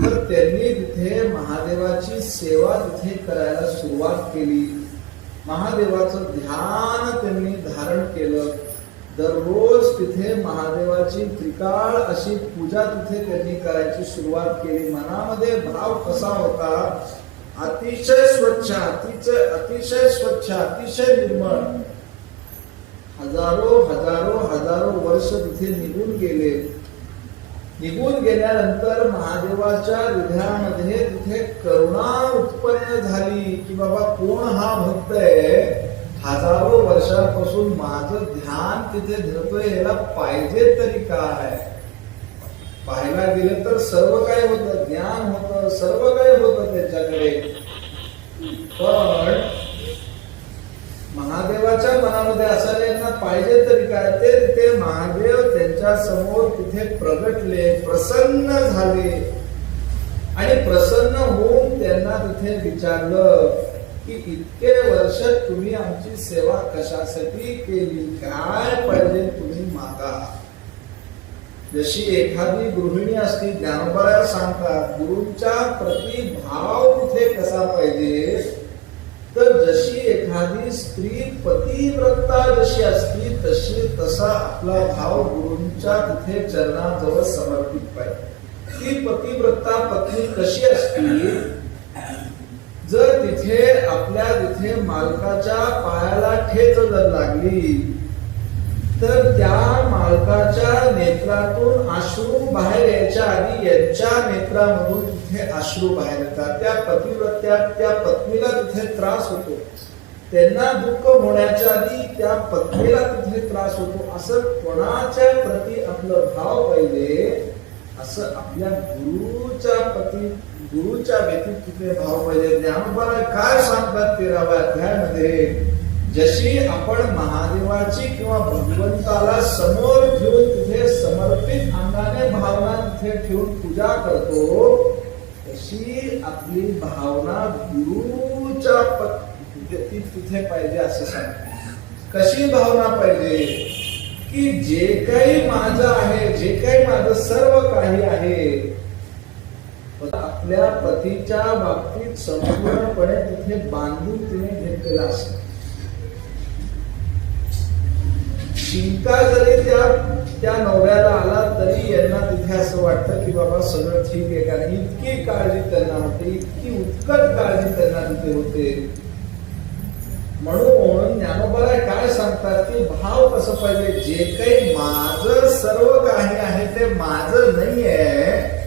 तर त्यांनी तिथे महादेवाची सेवा तिथे करायला सुरुवात केली. महादेवाचं ध्यान त्यांनी धारण केलं. दररोज तिथे महादेवाची त्रिकाळ अशी पूजा तिथे त्यांनी करायची सुरुवात केली. मनामध्ये भाव कसा होता? अतिशय स्वच्छ, अतिशय स्वच्छ, अतिशय निर्मळ. हजारो हजारो हजारो वर्ष तिथे निघून गेले. निघून गेल्यानंतर महादेवाच्या हृदयामध्ये तिथे करुणा उत्पन्न झाली की बाबा कोण हा भक्त आहे, हजारो वर्षापासून माझं ध्यान तिथे धरतोय, याला पाहिजे तरी काय. पाहायला गेलं तर सर्व काही होतं, ज्ञान होतं, सर्व काही होतं त्याच्याकडे. पण महादेवाच्या मनामध्ये असायला यांना पाहिजे तरी काय. ते महादेव त्यांच्या समोर तिथे प्रगटले, प्रसन्न झाले आणि प्रसन्न होऊन त्यांना तिथे विचारलं की इतके वर्ष तुम्ही आमची सेवा कशासाठी केली, काय पाहिजे तुम्ही मागा. जशी एखादी गृहिणी असती, ज्ञानोबा सांगतात गुरूंच्या प्रति भाव तिथे कसा पाहिजे, तर जशी एखादी स्त्री पतिव्रता जशी असती तसा आपला भाव गुरूंच्या तिथे चरणाजवळ समर्पित पाहिजे. ती पतिव्रता पत्नी कशी असती, जर तिथे आपल्या तिथे मालकाच्या पायाला ठेच जर लागली तर त्या मालकाच्या नेत्रातून अश्रू बाहेर यायच्या आधी यांच्या नेत्रामधून तिथे अश्रू बाहेर येतात. त्या पतिव्रत्या त्या पत्नीला तिथे त्रास होतो, त्यांना दुःख होण्याच्या आधी त्या पत्नीला तिथे त्रास होतो. असं कोणाच्या प्रती आपलं भाव पाहिजे, असं आपल्या गुरुच्या व्यतीत तिथे भाव पाहिजे. ज्ञानोबा काय सांगतात 13व्या अध्यायामध्ये, जशी आपण महादेवाची किंवा भगवंताला समोर ठेवून तिथे समर्पित अंगाने भावना तिथे ठेवून पूजा करतो, तशी आपली भावना गुरुच्या व्यतीत तिथे पाहिजे असं सांगतात. कशी भावना पाहिजे की जे काही माझं आहे, जे काही माझं सर्व काही आहे, आपल्या पतीच्या बाबतीत संपूर्णपणे तिथे बांधून तिने घेतलेला असतो. शिंका जरी त्या नवऱ्याला आला तरी यांना तिथे असं वाटतं की बाबा सगळं ठीक आहे, कारण इतकी काळजी त्यांना होते, इतकी उत्कट काळजी त्यांना तिथे होते. म्हणून ज्ञानोबा काय सांगतात की भाव कसं पाहिजे, जे काही माझं सर्व काही आहे ते माझं नाही आहे,